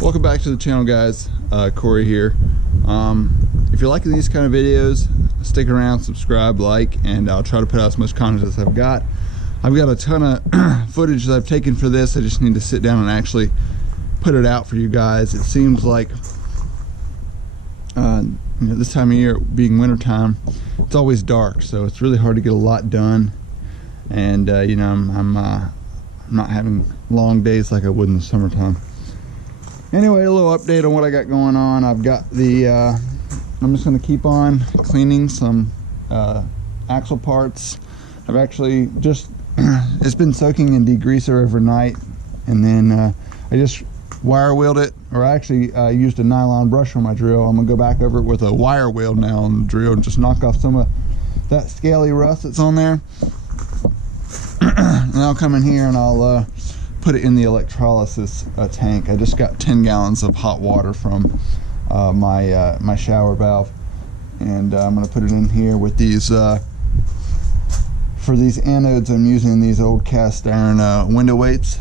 Welcome back to the channel, guys. Corey here. If you're liking these kind of videos, stick around, subscribe, like, and I'll try to put out as much content as I've got. I've got a ton of footage that I've taken for this. I just need to sit down and actually put it out for you guys. It seems like this time of year, being winter time, it's always dark, so it's really hard to get a lot done. And I'm not having long days like I would in the summertime. Anyway, a little update on what I got going on. I've got the I'm just going to keep on cleaning some axle parts. I've actually just it's been soaking in degreaser overnight, and then I just wire wheeled it, or I actually used a nylon brush on my drill. I'm gonna go back over it with a wire wheel now on the drill and just knock off some of that scaly rust that's on there. And I'll come in here and I'll put it in the electrolysis tank. I just got 10 gallons of hot water from my shower valve, and I'm gonna put it in here with these for these anodes. I'm using these old cast iron window weights.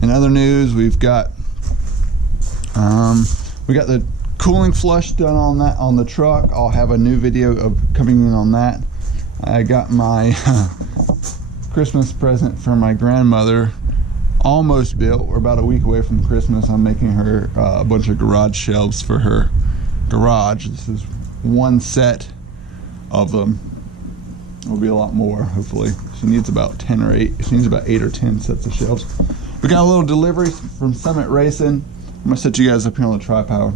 In other news, we got the cooling flush done on that on the truck. I'll have a new video of coming in on that. I got my Christmas present from my grandmother almost built. We're about a week away from Christmas. I'm making her a bunch of garage shelves for her garage. This is one set of them. There'll be a lot more, hopefully. She needs about 10 or 8. She needs about 8 or 10 sets of shelves. We got a little delivery from Summit Racing. I'm gonna set you guys up here on the tripod.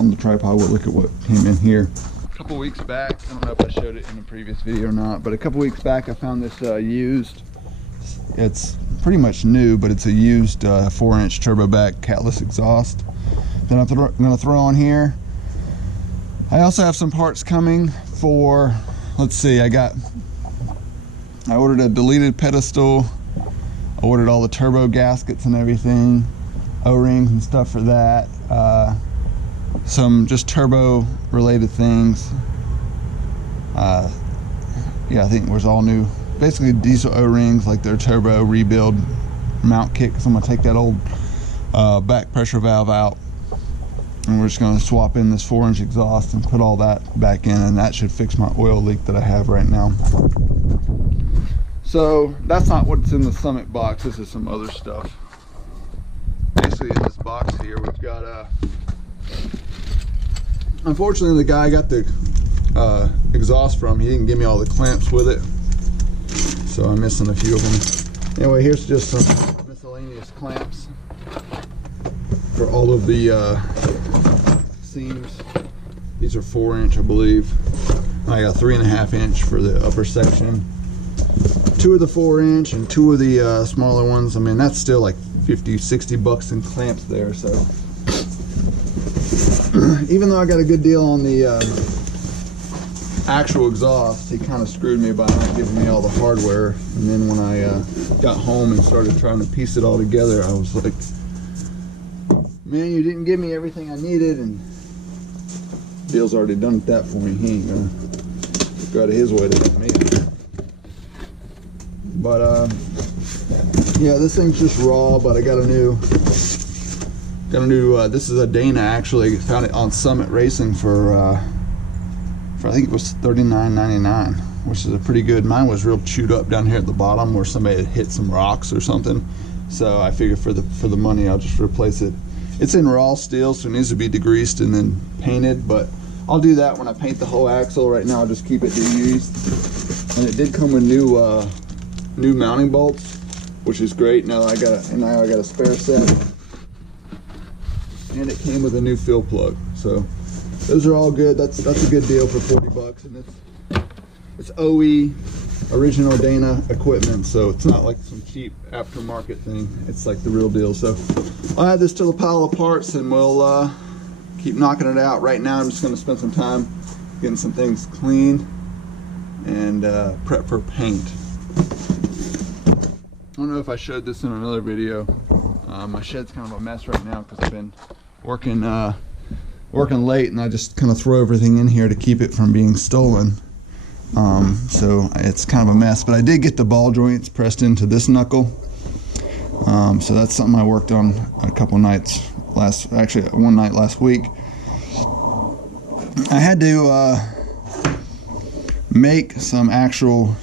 We'll look at what came in here. A couple weeks back, I don't know if I showed it in a previous video or not, but a couple weeks back I found this used. It's pretty much new, but it's a used 4-inch turbo back catless exhaust that I'm gonna throw on here. I also have some parts coming for, let's see, I ordered a deleted pedestal. I ordered all the turbo gaskets and everything, O-rings and stuff for that. Some just turbo related things. Yeah, I think it was all new. Basically diesel O-rings, like their turbo rebuild mount kit. So I'm gonna take that old back pressure valve out, and we're just gonna swap in this 4-inch exhaust and put all that back in, and that should fix my oil leak that I have right now. So that's not what's in the Summit box. This is some other stuff. Basically in this box here we've got unfortunately the guy I got the exhaust from, he didn't give me all the clamps with it, so I'm missing a few of them. Anyway, here's just some miscellaneous clamps for all of the seams. These are 4-inch, I believe. I got 3.5-inch for the upper section. 2 of the 4-inch and 2 of the smaller ones. I mean, that's still like 50-60 bucks in clamps there. So even though I got a good deal on the actual exhaust, he kind of screwed me by not giving me all the hardware. And then when I got home and started trying to piece it all together, I was like, man, you didn't give me everything I needed. And Bill's already done that for me. He ain't gonna go out of his way to let me. But yeah, this thing's just raw, but I got a new this is a Dana. Actually found it on Summit Racing for I think it was $39.99, which is a pretty good. Mine was real chewed up down here at the bottom where somebody had hit some rocks or something, so I figured for the money I'll just replace it. It's in raw steel, so it needs to be degreased and then painted, but I'll do that when I paint the whole axle. Right now I'll just keep it degreased. And it did come with new mounting bolts, which is great. Now I got a spare set, and it came with a new fill plug. So those are all good. That's a good deal for 40 bucks, and it's OE original Dana equipment, so it's not like some cheap aftermarket thing. It's like the real deal. So I'll add this to the pile of parts, and we'll keep knocking it out. Right now I'm just going to spend some time getting some things cleaned and prep for paint. I don't know if I showed this in another video. My shed's kind of a mess right now because I've been working late, and I just kind of throw everything in here to keep it from being stolen. So it's kind of a mess, but I did get the ball joints pressed into this knuckle. So that's something I worked on a couple nights one night last week. I had to make some actual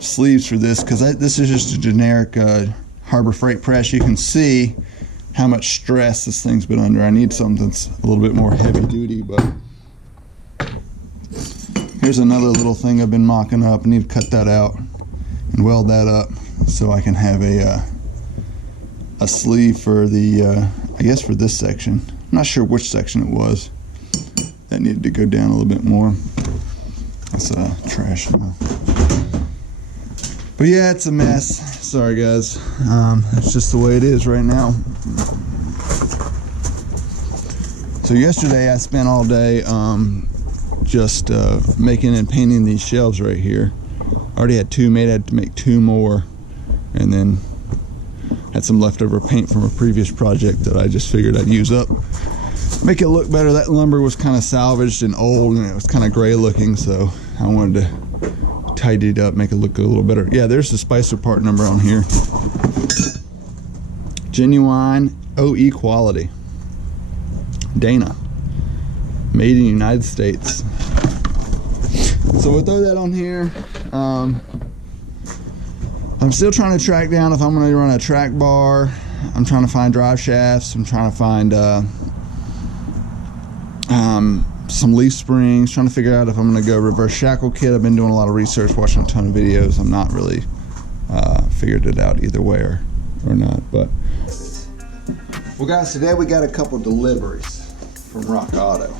sleeves for this, because this is just a generic Harbor Freight press. You can see how much stress this thing's been under. I need something that's a little bit more heavy duty, but here's another little thing I've been mocking up. I need to cut that out and weld that up so I can have a sleeve for the I guess for this section. I'm not sure which section it was. That needed to go down a little bit more. That's trash now. But yeah, it's a mess. Sorry guys. It's just the way it is right now. So yesterday I spent all day just making and painting these shelves right here. I already had two made. I had to make two more, and then had some leftover paint from a previous project that I just figured I'd use up, make it look better. That lumber was kind of salvaged and old, and it was kind of gray looking, so I wanted to tidy it up, make it look a little better. Yeah, there's the Spicer part number on here. Genuine OE quality. Dana. Made in the United States. So we'll throw that on here. I'm still trying to track down if I'm going to run a track bar. I'm trying to find drive shafts. I'm trying to find some leaf springs. Trying to figure out if I'm going to go reverse shackle kit. I've been doing a lot of research, watching a ton of videos. I'm not really figured it out either way or not. But well, guys, today we got a couple deliveries from Rock Auto.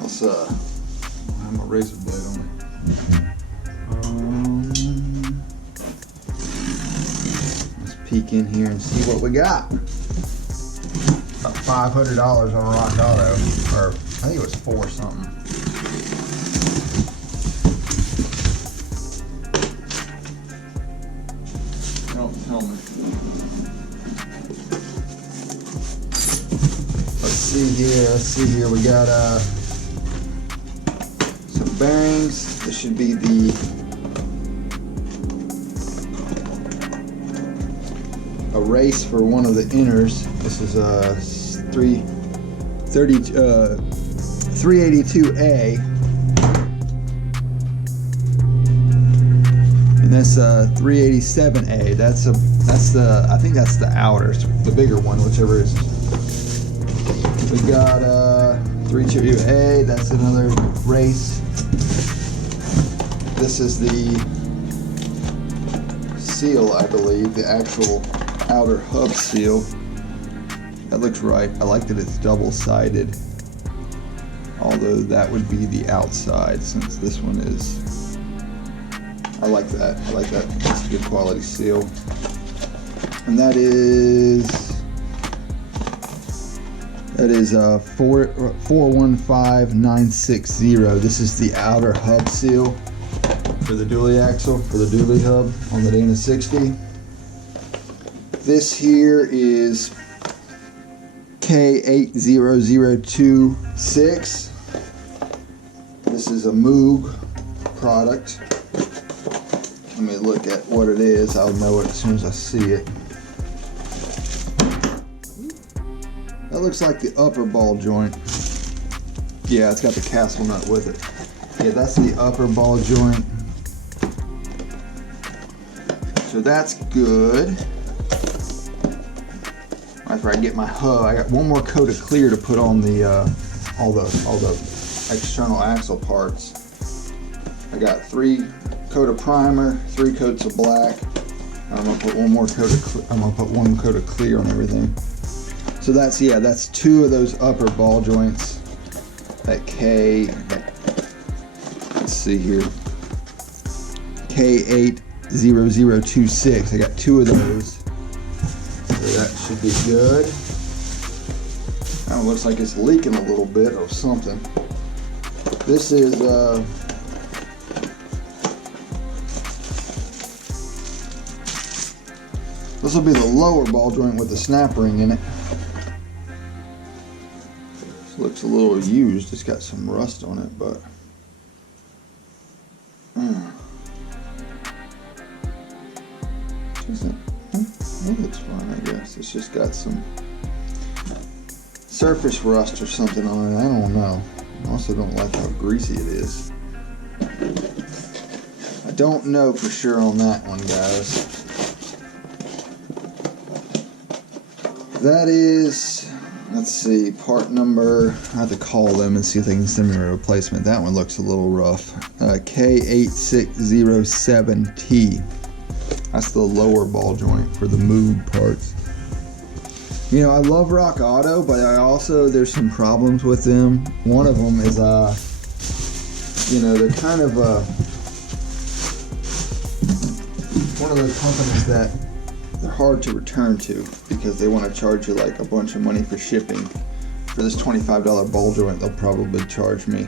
Let's I have my razor blade on me. Let's peek in here and see what we got. About $500 on Rock Auto, or I think it was $4 something. Don't tell me. Let's see here. We got some bearings. This should be a race for one of the inners. This is a 382A, and that's 387A. That's the I think that's the outer, the bigger one, whichever is. We got 382A. That's another race. This is the seal, I believe, the actual outer hub seal. That looks right. I like that it's double-sided, although that would be the outside, since this one is. I like that. That's a good quality seal. And that is 415960. This is the outer hub seal for the dually axle, for the dually hub on the Dana 60. This here is K80026. This is a Moog product. Let me look at what it is. I'll know it as soon as I see it. That looks like the upper ball joint. Yeah, it's got the castle nut with it. Yeah, that's the upper ball joint. So that's good. After I get my hub, I got one more coat of clear to put on the all the external axle parts. I got 3 coat of primer, 3 coats of black. I'm gonna put one coat of clear on everything. So that's 2 of those upper ball joints. Let's see here, K80026. I got 2 of those. So that should be good. Kind of looks like it's leaking a little bit or something. This is this will be the lower ball joint with the snap ring in it. This looks a little used. It's got some rust on it, but It looks fine, I guess. It's just got some surface rust or something on it. I don't know. I also don't like how greasy it is. I don't know for sure on that one, guys. That is, let's see, part number, I have to call them and see if they can send me a replacement. That one looks a little rough. K8607T. That's the lower ball joint for the Moog parts. You know, I love Rock Auto, but I also, there's some problems with them. One of them is, you know, they're kind of one of those companies that they're hard to return to because they want to charge you like a bunch of money for shipping. For this $25 ball joint, they'll probably charge me,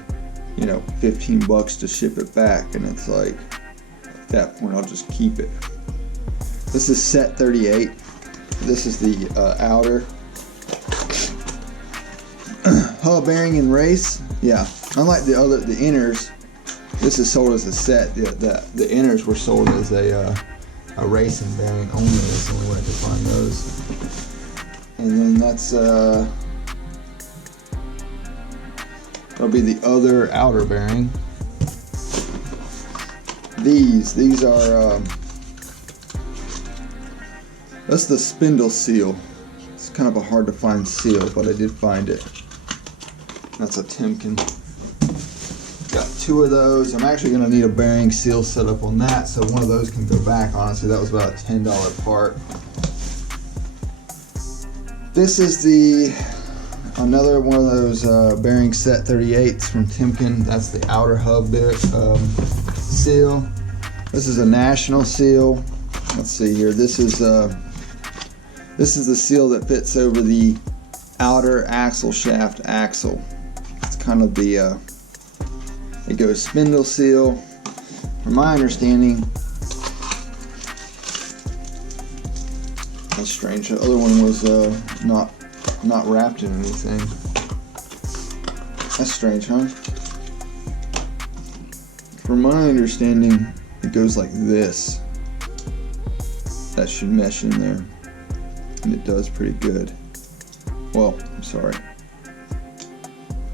you know, 15 bucks to ship it back, and it's like, at that point, I'll just keep it. This is set 38. This is the outer hull bearing and race. Yeah, unlike the inners, this is sold as a set. The inners were sold as a race and bearing only. That's the only way I could find those. And then that's that'll be the other outer bearing. These are that's the spindle seal. It's kind of a hard to find seal, but I did find it. That's a Timken. Got two of those. I'm actually going to need a bearing seal set up on that, so one of those can go back. Honestly, that was about a $10 part. This is another one of those bearing set 38s from Timken. That's the outer hub bit seal. This is a national seal. Let's see here. This is the seal that fits over the outer axle shaft axle. It's kind of the it goes spindle seal. From my understanding, that's strange. The other one was not wrapped in anything. That's strange, huh? From my understanding, it goes like this. That should mesh in there, and it does pretty good. Well, I'm sorry.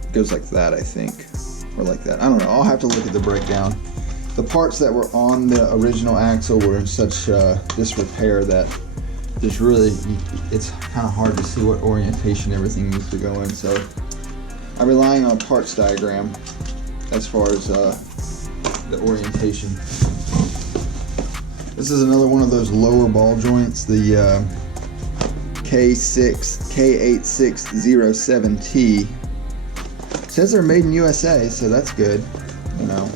It goes like that, I think, or like that. I don't know. I'll have to look at the breakdown. The parts that were on the original axle were in such disrepair that there's really, it's kind of hard to see what orientation everything needs to go in. So I'm relying on a parts diagram as far as the orientation. This is another one of those lower ball joints, the K8607T. It says they're made in USA, so that's good. You know,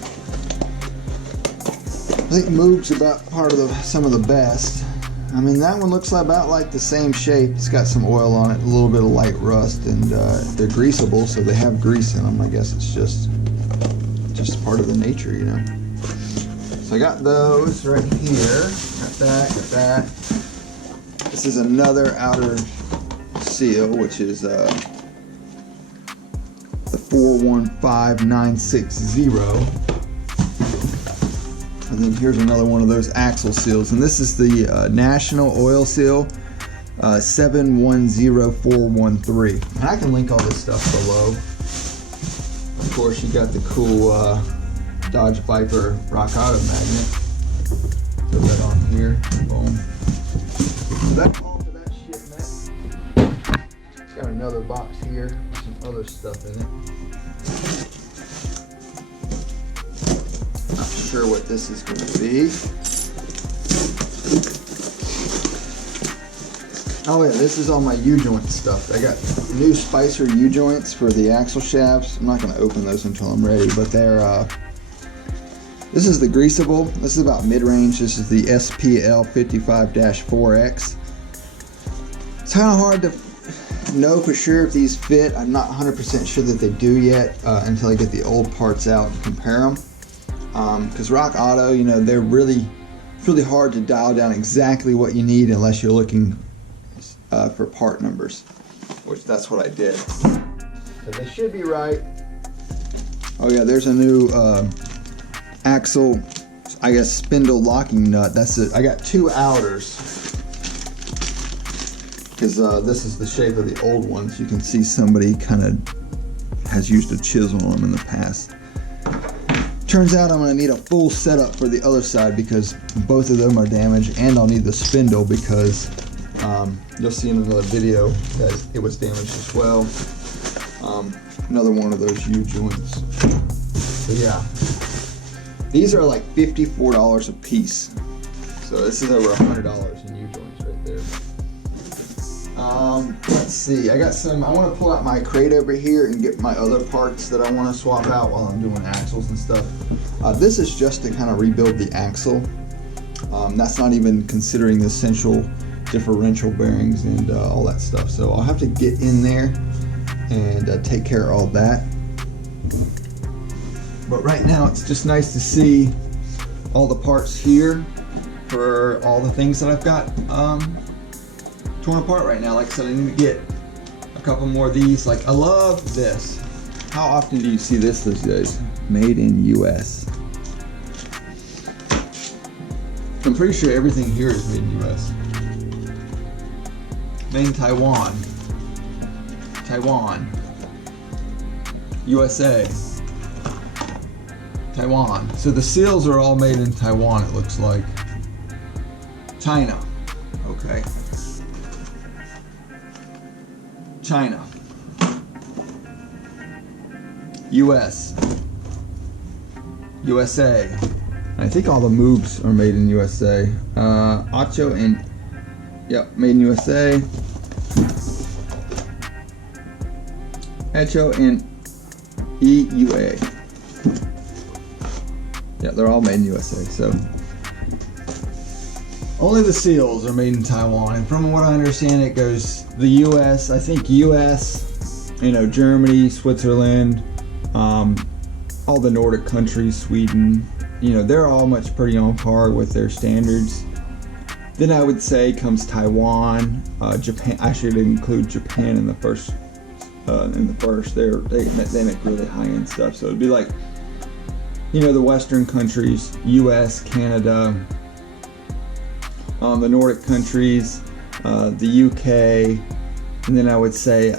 I think Moog's about part of some of the best. I mean, that one looks about like the same shape. It's got some oil on it, a little bit of light rust, and they're greasable, so they have grease in them. I guess it's just part of the nature, you know. So I got those right here. Got that. This is another outer seal, which is the 415960. And then here's another one of those axle seals, and this is the National Oil Seal 710413. And I can link all this stuff below. Of course, you got the cool Dodge Viper Rock Auto magnet. Throw that on here. Boom. So that's all for that shipment. Got another box here with some other stuff in it. Not sure what this is going to be. Oh yeah, this is all my U-joint stuff. I got new Spicer U-joints for the axle shafts. I'm not going to open those until I'm ready, but they're this is the greasable. This is about mid-range. This is the SPL 55-4X. It's kind of hard to know for sure if these fit. I'm not 100% sure that they do yet until I get the old parts out and compare them. Because Rock Auto, you know, they're really hard to dial down exactly what you need unless you're looking for part numbers, which that's what I did. So they should be right. Oh yeah, there's a new axle, I guess, spindle locking nut. That's it. I got two outers. because this is the shape of the old ones. You can see somebody kind of has used a chisel on them in the past. Turns out I'm going to need a full setup for the other side because both of them are damaged, and I'll need the spindle because you'll see in another video that it was damaged as well. Another one of those U-joints. So yeah, these are like $54 a piece. So this is over $100 in U-joints right there. Let's see, I want to pull out my crate over here and get my other parts that I want to swap out while I'm doing axles and stuff. This is just to kind of rebuild the axle. That's not even considering the essential differential bearings and all that stuff. So I'll have to get in there and take care of all that. But right now it's just nice to see all the parts here for all the things that I've got torn apart right now. Like I said, I need to get a couple more of these. Like, I love this. How often do you see this these days? Made in US. I'm pretty sure everything here is made in US. Made in Taiwan. Taiwan. USA. Taiwan. So the seals are all made in Taiwan, it looks like. China. Okay. China. US. USA. I think all the moves are made in USA. Acho and, yep, made in USA. Echo and EUA. Yeah, they're all made in USA, so. Only the seals are made in Taiwan, and from what I understand, it goes the US, I think US, you know, Germany, Switzerland, all the Nordic countries, Sweden, you know, they're all much pretty on par with their standards. Then I would say comes Taiwan, Japan. I should include Japan in the first. They make really high-end stuff. So it'd be like, you know, the Western countries, U.S., Canada, the Nordic countries, the U.K., and then I would say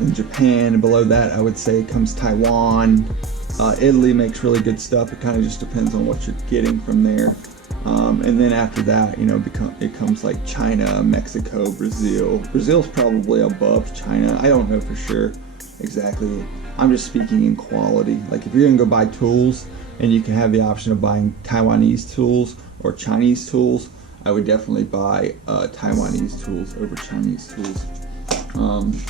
in Japan, and below that I would say comes Taiwan. Italy makes really good stuff. It kind of just depends on what you're getting from there. And then after that, you know, it comes like China, Mexico, Brazil. Brazil's probably above China. I don't know for sure exactly. I'm just speaking in quality. Like, if you're gonna go buy tools and you can have the option of buying Taiwanese tools or Chinese tools, I would definitely buy Taiwanese tools over Chinese tools.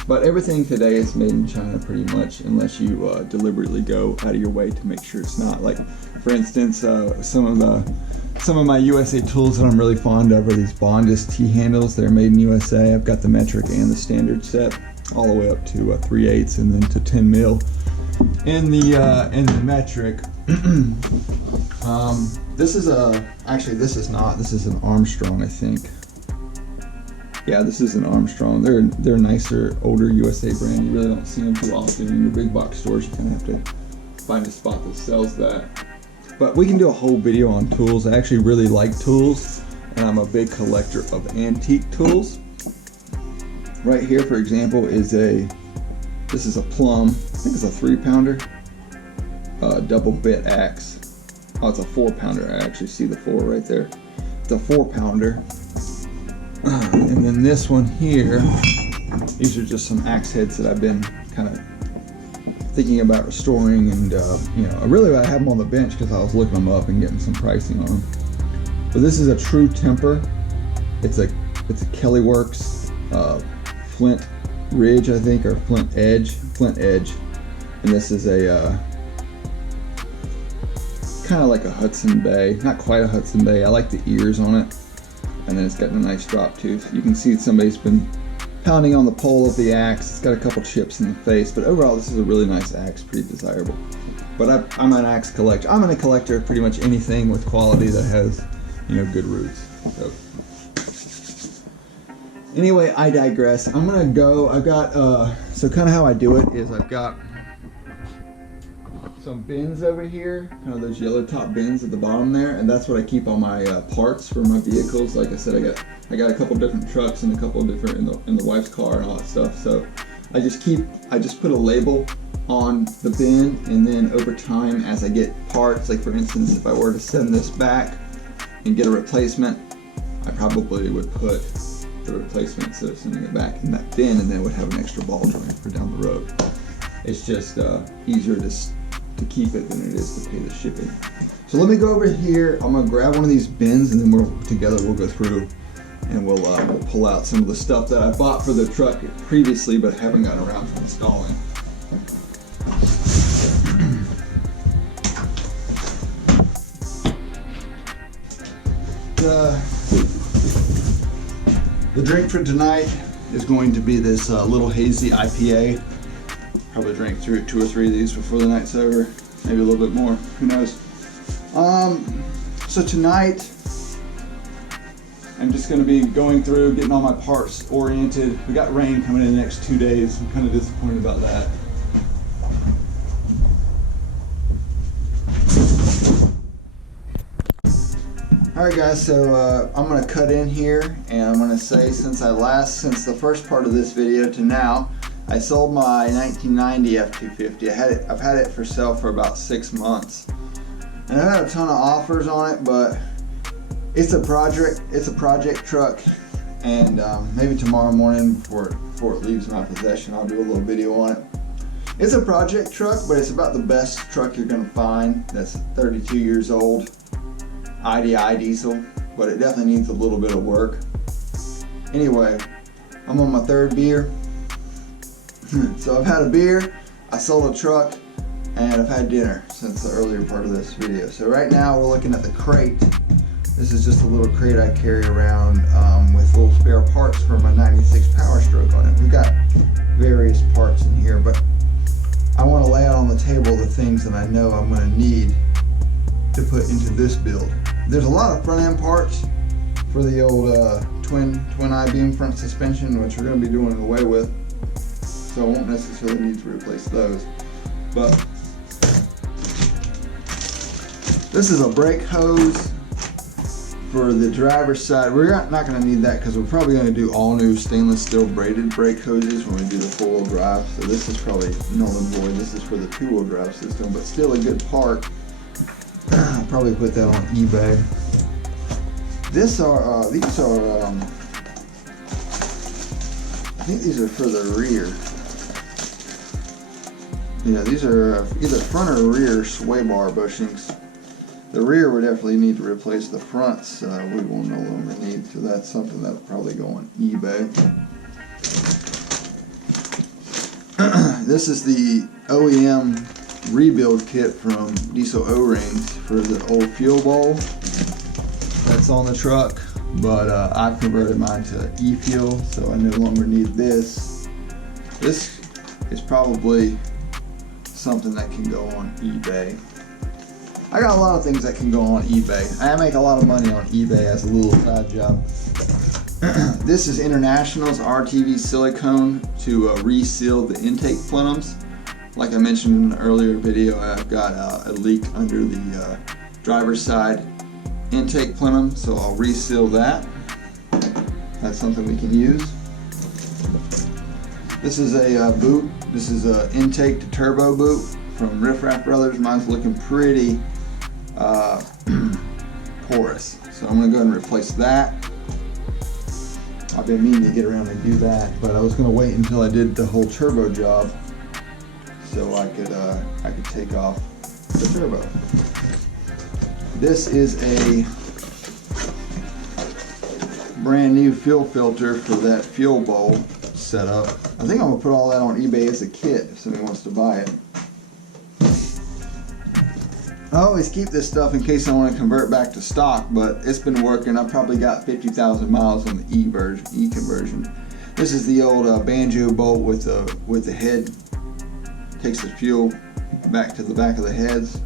But everything today is made in China pretty much, unless you deliberately go out of your way to make sure it's not. Like, for instance, some of my USA tools that I'm really fond of are these Bondus T-handles. They're made in USA. I've got the metric and the standard set, all the way up to 3/8 and then to 10 mil in the metric. This is actually this is not. This is an Armstrong, I think. Yeah, this is an Armstrong. They're nicer, older USA brand. You really don't see them too often in your big box stores. You kind of have to find a spot that sells that. But we can do a whole video on tools. I actually really like tools, and I'm a big collector of antique tools. Right here, for example, this is a Plum. I think it's a 3-pounder, double bit axe. Oh, it's a 4-pounder. I actually see the 4 right there. It's a 4-pounder. And then this one here, these are just some axe heads that I've been kind of thinking about restoring, and you know, I have them on the bench because I was looking them up and getting some pricing on them. But this is a True Temper. It's a Kelly Works Flint Ridge, I think, or Flint Edge, and this is a kind of like a Hudson Bay, not quite a Hudson Bay. I like the ears on it, and then it's got a nice drop tooth. You can see somebody's been pounding on the pole of the axe. It's got a couple chips in the face, but overall this is a really nice axe, pretty desirable. But I'm an axe collector. I'm a collector of pretty much anything with quality that has, you know, good roots. So anyway, I digress. I'm gonna go. I've got so kind of how I do it is I've got some bins over here, kind of those yellow top bins at the bottom there, and that's what I keep all my parts for my vehicles. Like I said, I got a couple different trucks and a couple different in the wife's car and all that stuff. So I just put a label on the bin, and then over time as I get parts, like for instance if I were to send this back and get a replacement, I probably would put the replacement instead of sending it back in that bin, and then would have an extra ball joint for down the road. It's just easier to keep it than it is to pay the shipping. So let me go over here. I'm gonna grab one of these bins, and then we'll go through and we'll pull out some of the stuff that I bought for the truck previously but haven't gotten around to installing. The drink for tonight is going to be this Little Hazy IPA. Probably drink through 2 or 3 of these before the night's over. Maybe a little bit more, who knows. So tonight, I'm just going to be going through, getting all my parts oriented. We got rain coming in the next 2 days. I'm kind of disappointed about that. Alright guys, so I'm going to cut in here, and I'm going to say since the first part of this video to now, I sold my 1990 F350. I've had it for sale for about 6 months. And I've had a ton of offers on it, but it's a project truck, and maybe tomorrow morning before it leaves my possession, I'll do a little video on it. It's a project truck, but it's about the best truck you're going to find. That's 32 years old. IDI diesel, but it definitely needs a little bit of work. Anyway, I'm on my 3rd beer. So I've had a beer, I sold a truck, and I've had dinner since the earlier part of this video. So right now we're looking at the crate. This is just a little crate I carry around with little spare parts for my 96 Power Stroke on it. We've got various parts in here, but I want to lay out on the table the things that I know I'm going to need to put into this build. There's a lot of front end parts for the old twin I-beam front suspension, which we're going to be doing away with, so I won't necessarily need to replace those. But this is a brake hose for the driver's side. We're not going to need that because we're probably going to do all new stainless steel braided brake hoses when we do the 4-wheel drive. So this is probably null and void. This is for the 2-wheel drive system, but still a good part. I'll probably put that on eBay. These are I think these are for the rear. Yeah, these are either front or rear sway bar bushings. The rear would definitely need to replace. The fronts we will no longer need, so that's something that'll probably go on eBay. This is the OEM rebuild kit from Diesel O-rings for the old fuel bowl that's on the truck, but I've converted mine to e-fuel, so I no longer need this. This is probably something that can go on eBay. I got a lot of things that can go on eBay. I make a lot of money on eBay as a little side job. This is International's RTV silicone to reseal the intake plenums. Like I mentioned in an earlier video, I've got a leak under the driver's side intake plenum, so I'll reseal that. That's something we can use. This is a boot. This is an intake to turbo boot from Riff Raff Brothers. Mine's looking pretty porous, so I'm going to go ahead and replace that. I've been meaning to get around and do that, but I was going to wait until I did the whole turbo job so I could take off the turbo. This is a brand new fuel filter for that fuel bowl setup. I think I'm gonna put all that on eBay as a kit if somebody wants to buy it. I always keep this stuff in case I want to convert back to stock, but it's been working. I've probably got 50,000 miles on the E conversion. This is the old banjo bolt with the head. Takes the fuel back to the back of the heads.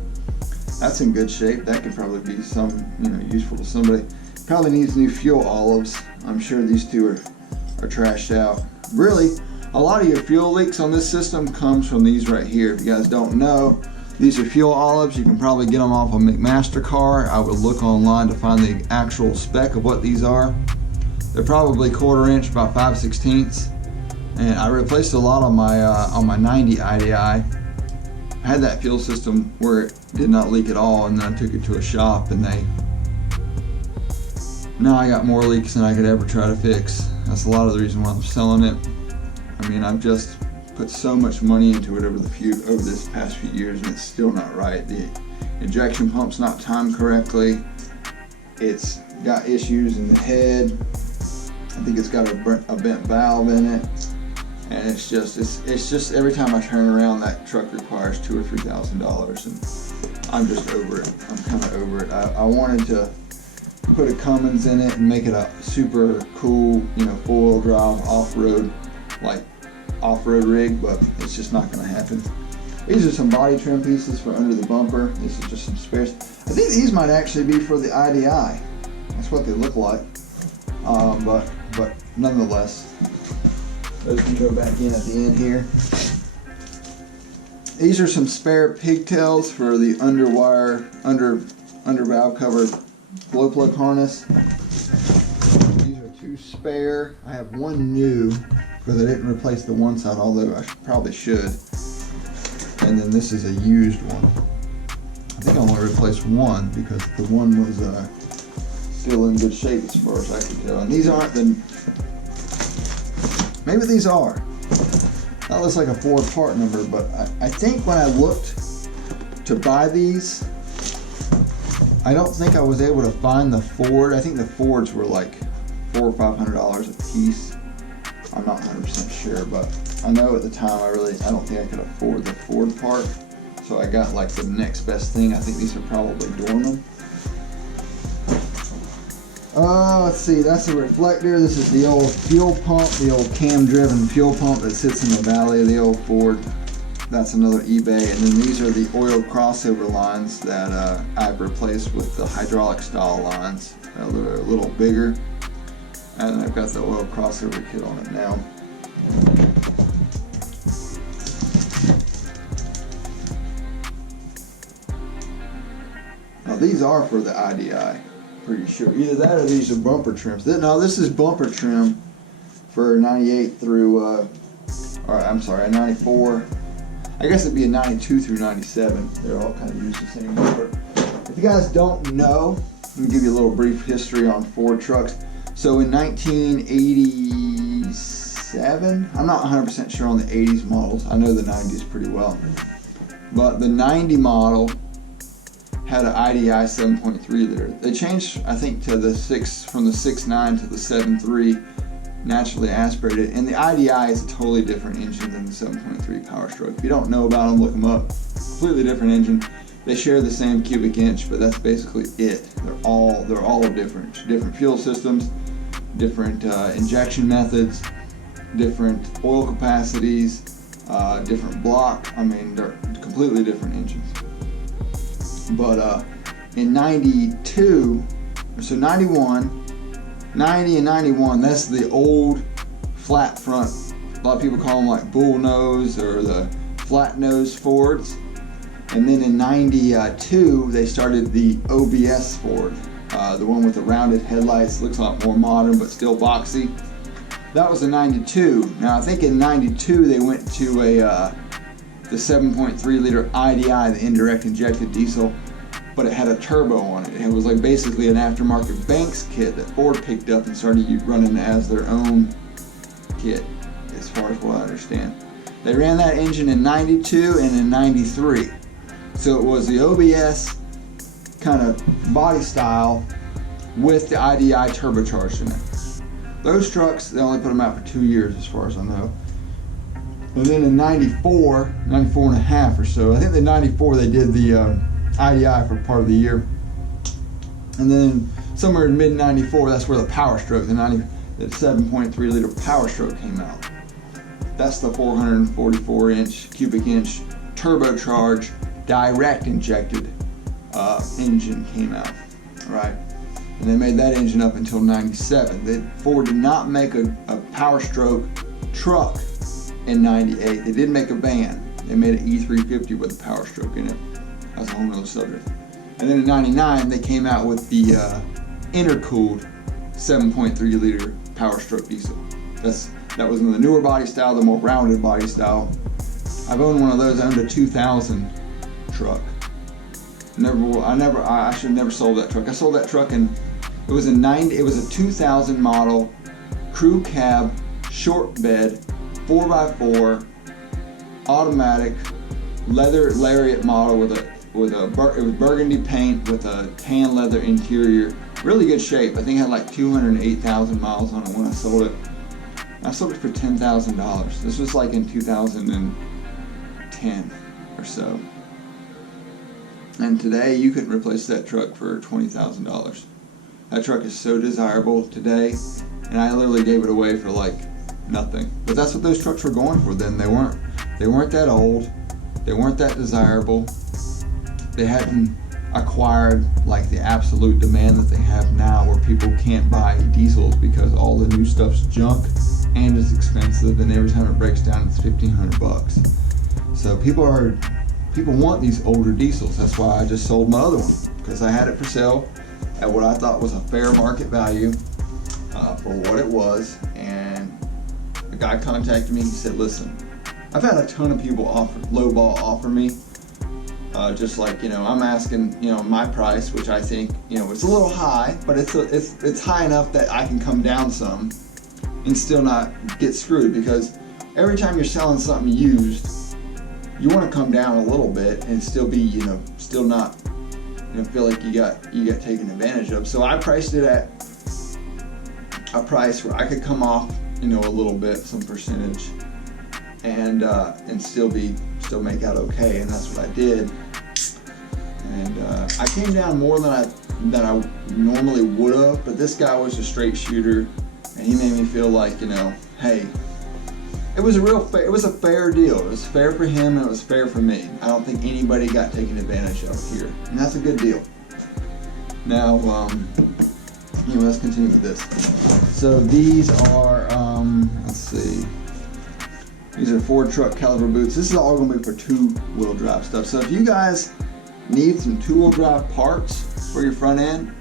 That's in good shape. That could probably be useful to somebody. Probably needs new fuel olives. I'm sure these two are trashed out. Really, a lot of your fuel leaks on this system comes from these right here. If you guys don't know, These are fuel olives. You can probably get them off a McMaster car. I would look online to find the actual spec of what these are. They're probably 1/4 inch by 5/16. And I replaced a lot on my 90 IDI. I had that fuel system where it did not leak at all, and then I took it to a shop, and now I got more leaks than I could ever try to fix. That's a lot of the reason why I'm selling it. I mean, I've just put so much money into it over this past few years, and it's still not right. The injection pump's not timed correctly. It's got issues in the head. I think it's got a bent valve in it, and it's just every time I turn around, that truck requires $2,000 or $3,000, and I'm just over it. I'm kind of over it. I wanted to put a Cummins in it and make it a super cool, you know, 4-wheel drive off-road rig, but it's just not going to happen. These are some body trim pieces for under the bumper. This is just some spares. I think these might actually be for the IDI. That's what they look like. But nonetheless, those can go back in at the end here. These are some spare pigtails for the under valve cover blow plug harness. These are 2 spare. I have 1 new because I didn't replace the one side, although I probably should. And then this is a used one. I think I only replaced 1 because the one was still in good shape as far as I can tell. And these aren't maybe these are. That looks like a Ford part number, but I think when I looked to buy these, I don't think I was able to find the Ford. I think the Fords were like $400 or $500 a piece. I'm not 100% sure, but I know at the time I don't think I could afford the Ford part, so I got like the next best thing. I think these are probably Dorman. Let's see, that's a reflector. This is the old fuel pump, the old cam-driven fuel pump that sits in the valley of the old Ford. That's another eBay. And then these are the oil crossover lines that I've replaced with the hydraulic style lines. They're a little bigger. And I've got the oil crossover kit on it now. Now these are for the IDI. Pretty sure. Either that or these are bumper trims. No, this is bumper trim for 98 through, I'm sorry, a 94. I guess it'd be a 92 through 97. They're all kind of used the same bumper. If you guys don't know, let me give you a little brief history on Ford trucks. So in 1987, I'm not 100% sure on the 80s models. I know the 90s pretty well. But the 90 model had an IDI 7.3 liter. They changed, I think, to the from the 6.9 to the 7.3 naturally aspirated, and the IDI is a totally different engine than the 7.3 Power Stroke. If you don't know about them, look them up. Completely different engine. They share the same cubic inch, but that's basically it. They're all different fuel systems, different injection methods, different oil capacities, different block. I mean, they're completely different engines. But in 92, so 91, 90 and 91, that's the old flat front. A lot of people call them like bull nose or the flat nose Fords. And then in 92, they started the OBS Ford, the one with the rounded headlights. Looks a lot more modern, but still boxy. That was in 92. Now I think in 92 they went to the 7.3 liter IDI, the indirect injected diesel, but it had a turbo on it. It was like basically an aftermarket Banks kit that Ford picked up and started running as their own kit, as far as what I understand. They ran that engine in 92 and in 93. So it was the OBS kind of body style with the IDI turbocharged in it. Those trucks, they only put them out for 2 years as far as I know. And then in 94 and a half or so, I think in 94 they did the IDI for part of the year. And then somewhere in mid 94, that's where the Power Stroke, the 7.3 liter Power Stroke came out. That's the 444 cubic inch turbocharged direct injected engine came out, right? And they made that engine up until 97. Ford did not make a Power Stroke truck in 98. They did make a van. They made an E350 with a Power Stroke in it. That's a whole nother subject. And then in '99, they came out with the intercooled 7.3 liter Power Stroke diesel. That was in the newer body style, the more rounded body style. I've owned one of those. I owned a 2000 truck. I should have never sold that truck. I sold that truck and it was a 2000 model crew cab, short bed, 4x4, automatic, leather lariat model it was burgundy paint with a tan leather interior. Really good shape. I think it had like 208,000 miles on it when I sold it. I sold it for $10,000. This was like in 2010 or so. And today you couldn't replace that truck for $20,000. That truck is so desirable today, and I literally gave it away for like nothing. But that's what those trucks were going for then. They weren't that old. They weren't that desirable. They hadn't acquired like the absolute demand that they have now, where people can't buy diesels because all the new stuff's junk and it's expensive, and every time it breaks down it's $1,500. So people want these older diesels. That's why I just sold my other one, because I had it for sale at what I thought was a fair market value for what it was. And the guy contacted me and said, listen, I've had a ton of people lowball offer me, just like, I'm asking, my price, which I think, it's a little high, but it's high enough that I can come down some and still not get screwed, because every time you're selling something used, you want to come down a little bit and still be, still not, feel like you got taken advantage of. So I priced it at a price where I could come off, a little bit, some percentage, and still make out okay. And that's what I did. And I came down more than I normally would have, but this guy was a straight shooter, and he made me feel like, hey, it was a fair deal. It was fair for him and it was fair for me. I don't think anybody got taken advantage of here, and that's a good deal. Now, let's continue with this. So these are, let's see. These are Ford truck caliper boots. This is all going to be for two-wheel drive stuff. So if you guys need some two-wheel drive parts for your front end,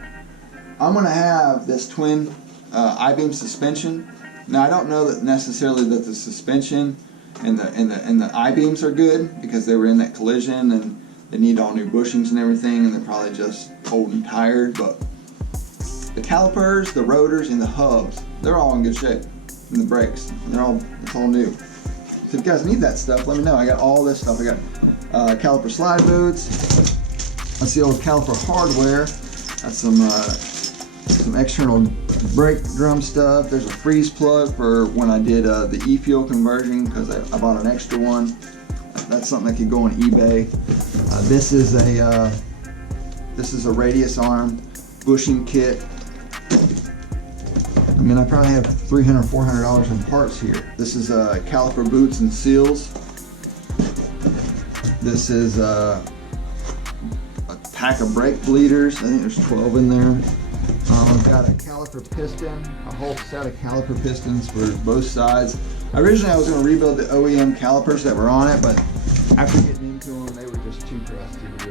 I'm going to have this twin I-beam suspension. Now I don't know that necessarily that the suspension and the I-beams are good, because they were in that collision and they need all new bushings and everything, and they're probably just old and tired. But the calipers, the rotors, and the hubs, they're all in good shape. And the brakes, it's all new. So if you guys need that stuff, let me know. I got all this stuff. I got caliper slide boots. That's the old caliper hardware. That's some external brake drum stuff. There's a freeze plug for when I did the e-fuel conversion, because I bought an extra one. That's something that could go on eBay. This is a radius arm bushing kit. I mean, I probably have $300, $400 in parts here. This is caliper boots and seals. This is a pack of brake bleeders. I think there's 12 in there. I've got a caliper piston, a whole set of caliper pistons for both sides. Originally I was going to rebuild the OEM calipers that were on it, but after getting into them, they were just too crusty to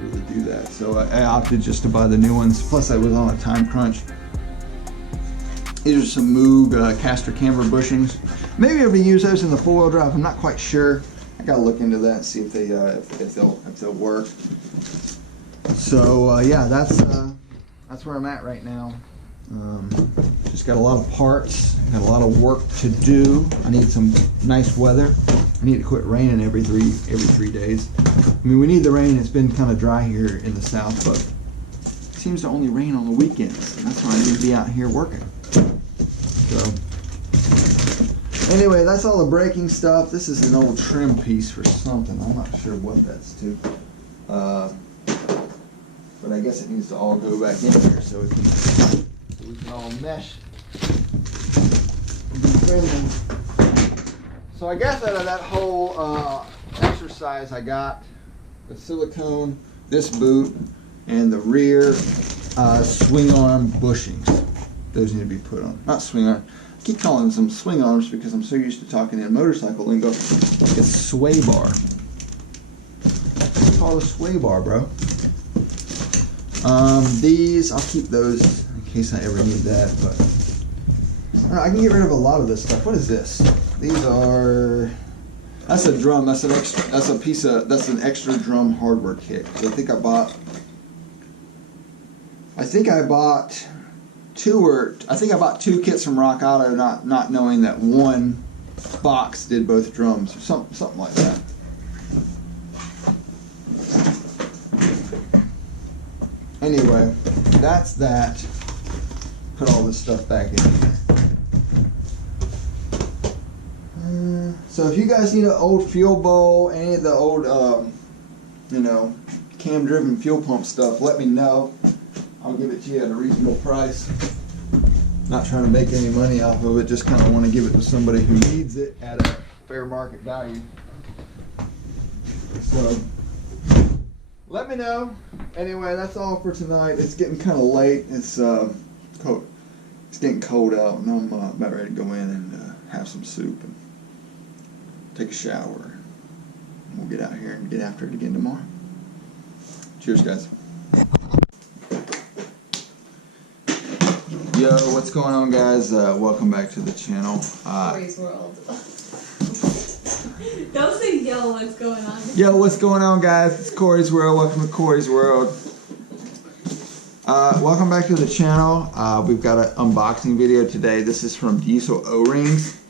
really do that. So I opted just to buy the new ones. Plus I was on a time crunch. These are some Moog caster camber bushings. Maybe I'll use those in the four-wheel drive. I'm not quite sure. I gotta look into that and see if they'll work. So yeah, that's where I'm at right now. Just got a lot of parts, got a lot of work to do. I need some nice weather. I need to quit raining every three days. I mean, we need the rain. It's been kind of dry here in the south, but it seems to only rain on the weekends, and that's why I need to be out here working. So anyway, that's all the braking stuff. This is an old trim piece for something. I'm not sure what that's to. But I guess it needs to all go back in here so we can all mesh and be friendly. So I guess out of that whole exercise, I got the silicone, this boot, and the rear swing arm bushings. Those need to be put on. Not swing arm. I keep calling them swing arms because I'm so used to talking in motorcycle lingo. It's sway bar. called a sway bar, bro. These, I'll keep those in case I ever need that, but I don't know, I can get rid of a lot of this stuff. What is this? These are, that's a drum, that's an extra, that's an extra drum hardware kit. So I think I bought two kits from Rock Auto, not knowing that one box did both drums, or something like that. Anyway, that's that. Put all this stuff back in here. So if you guys need an old fuel bowl, any of the old, cam-driven fuel pump stuff, let me know. I'll give it to you at a reasonable price. Not trying to make any money off of it, just kind of want to give it to somebody who needs it at a fair market value. So, let me know. Anyway, that's all for tonight. It's getting kind of late. It's cold. It's getting cold out, and I'm about ready to go in and have some soup and take a shower. And we'll get out here and get after it again tomorrow. Cheers, guys. Yo, what's going on, guys? Welcome back to the channel. Corey's World. Don't say yo, what's going on? Yo, what's going on, guys? It's Corey's World. Welcome to Corey's World. Welcome back to the channel. We've got an unboxing video today. This is from Diesel O-Rings.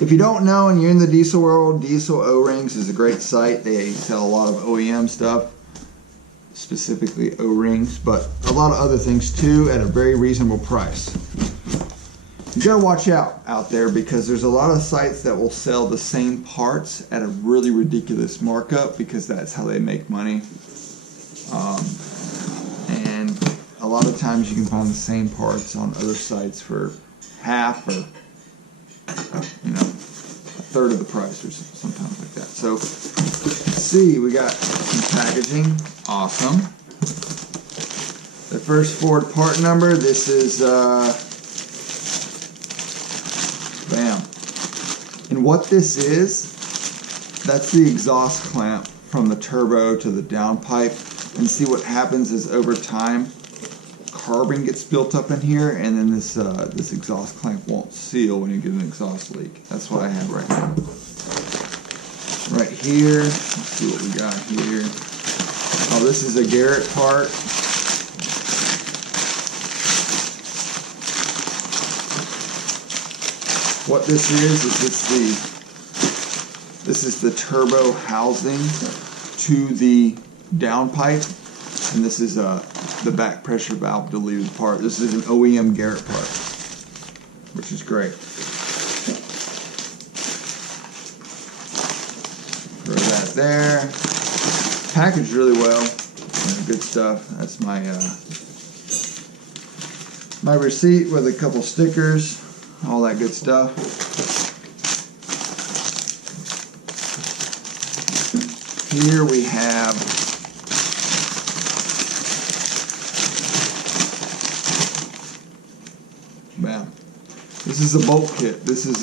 If you don't know and you're in the diesel world, Diesel O-Rings is a great site. They sell a lot of OEM stuff, specifically O-Rings, but a lot of other things too at a very reasonable price. You gotta watch out there, because there's a lot of sites that will sell the same parts at a really ridiculous markup, because that's how they make money. And a lot of times you can find the same parts on other sites for half or a third of the price, or sometimes like that. So let's see, we got some packaging. Awesome. The first Ford part number, this is bam. And what this is, that's the exhaust clamp from the turbo to the downpipe. And see, what happens is over time carbon gets built up in here, and then this exhaust clamp won't seal when you get an exhaust leak. That's what I have right now. Right here, let's see what we got here. Oh, this is a Garrett part. What this is this is the turbo housing to the downpipe, and this is the back pressure valve deleted part. This is an OEM Garrett part, which is great. Throw that there. Packaged really well. Good stuff. That's my my receipt with a couple stickers, all that good stuff. Here we have bam. This is a bolt kit. This is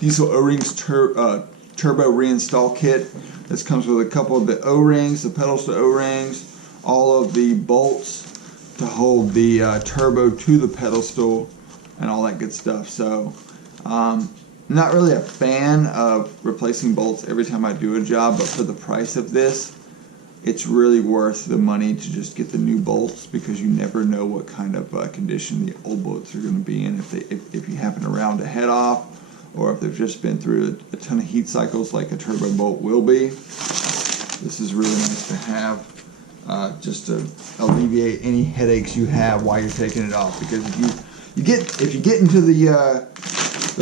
Diesel O-Rings turbo reinstall kit. This comes with a couple of the O-rings, the pedals to O-rings, all of the bolts to hold the turbo to the pedal stool, and all that good stuff. So I'm not really a fan of replacing bolts every time I do a job, but for the price of this, it's really worth the money to just get the new bolts, because you never know what kind of condition the old bolts are going to be in if you happen to round a head off, or if they've just been through a ton of heat cycles like a turbo bolt will be. This is really nice to have, just to alleviate any headaches you have while you're taking it off. Because if you get into the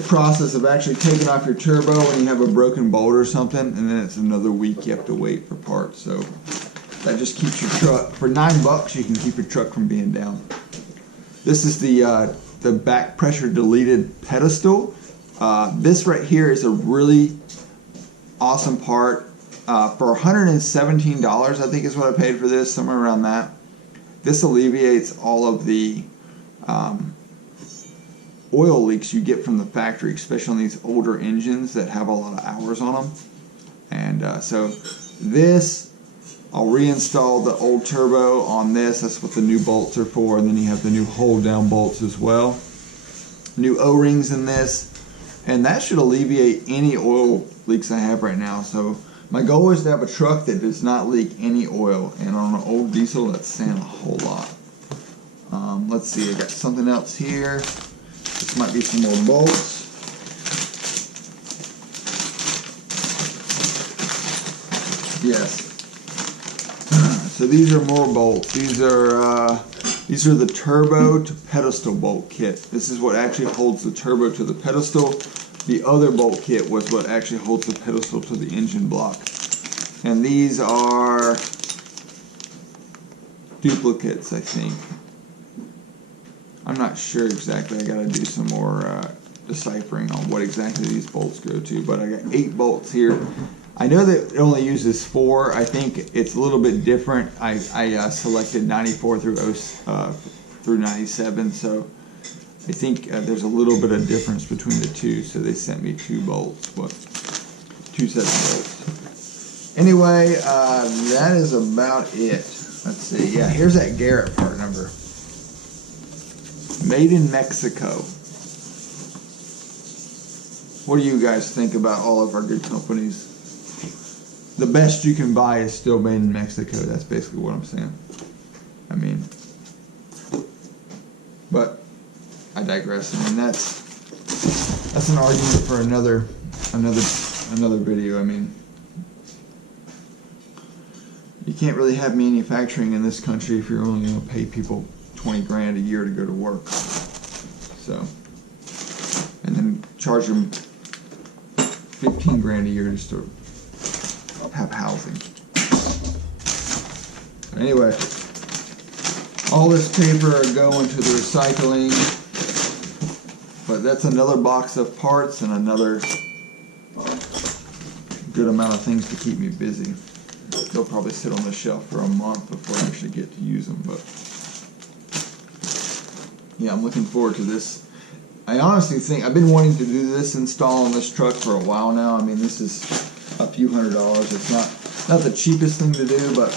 process of actually taking off your turbo and you have a broken bolt or something, and then it's another week you have to wait for parts. So that just keeps your truck, for $9 you can keep your truck from being down. This is the back pressure deleted pedestal. This right here is a really awesome part. For $117, I think is what I paid for this, somewhere around that. This alleviates all of the oil leaks you get from the factory, especially on these older engines that have a lot of hours on them. And so this, I'll reinstall the old turbo on this. That's what the new bolts are for. And then you have the new hold down bolts as well. New O-rings in this. And that should alleviate any oil leaks I have right now. So my goal is to have a truck that does not leak any oil. And on an old diesel, that's saying a whole lot. Let's see, I got something else here. This might be some more bolts. Yes. So these are more bolts. These are the turbo to pedestal bolt kit. This is what actually holds the turbo to the pedestal. The other bolt kit was what actually holds the pedestal to the engine block. And these are duplicates, I think. I'm not sure exactly. I gotta do some more deciphering on what exactly these bolts go to, but I got 8 bolts here. I know that it only uses 4. I think it's a little bit different. I selected 94 through 97, so I think there's a little bit of difference between the two. So they sent me 2 bolts, but 2 sets of bolts. Anyway, that is about it. Let's see. Yeah, here's that Garrett part number. Made in Mexico. What do you guys think about all of our good companies? The best you can buy is still made in Mexico. That's basically what I'm saying. I mean, but I digress. I mean, that's an argument for another video. I mean, you can't really have manufacturing in this country if you're only going to pay people 20 grand a year to go to work. So, and then charge them 15 grand a year just to have housing. Anyway, all this paper are going to the recycling, but that's another box of parts and another good amount of things to keep me busy. They'll probably sit on the shelf for a month before I actually get to use them, but yeah, I'm looking forward to this. I honestly think I've been wanting to do this install on this truck for a while now. I mean, this is a few $100s. It's not the cheapest thing to do, but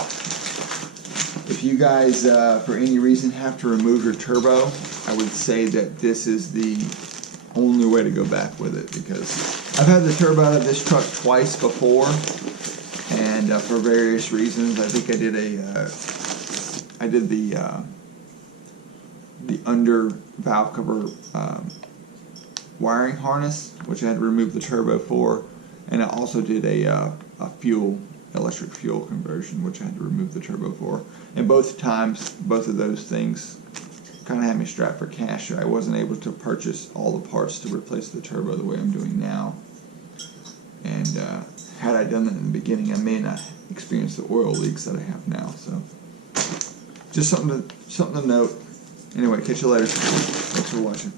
if you guys, for any reason, have to remove your turbo, I would say that this is the only way to go back with it, because I've had the turbo out of this truck twice before, and for various reasons. I think I did the under valve cover wiring harness, which I had to remove the turbo for, and I also did a electric fuel conversion, which I had to remove the turbo for. And both times, both of those things kind of had me strapped for cash. I wasn't able to purchase all the parts to replace the turbo the way I'm doing now. And had I done that in the beginning, I may not experience the oil leaks that I have now. So, just something to note. Anyway, catch you later. Thanks for watching.